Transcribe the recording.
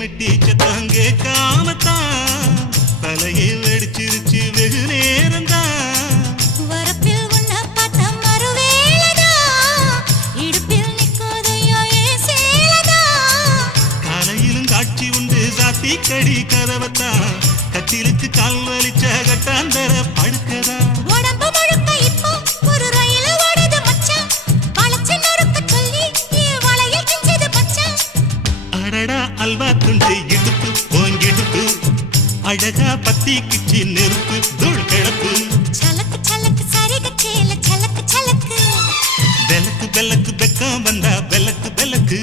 மெட்டி சத்தம் கேட்காமத்தான் தலையை வெடிச்சிருச்சு வெகு நேரம்தான். வரப்பில் உன்ன பார்த்த மறுவேளதா இடுப்பில் நிற்குதையோ ஏன் சேலதா. காலையிலும் காட்சி உண்டு சாத்தி கடி கதவத்தான் கட்டிலுக்கு கால் வலிச்ச கட்டாந்தர படுக்கதா. உடம்பு முழுக்க இப்போ ஒரு ரயில் ஓடுது மச்சான். வளைச்சு நொறுக்க சொல்லி என் வளையல் கிஞ்சது மச்சான். அடடா அல்வா துண்டு இடுப்பு போங்கிடுப்பு அழகா பத்தி கிச்சி நெருப்பு தூள் கிடப்பு. சலக்கு சலக்கு சரிக சேல சலக்கு சலக்கு பெலக்கு பெலக்கு பெக்கம் வந்தா பெலக்கு பெலக்கு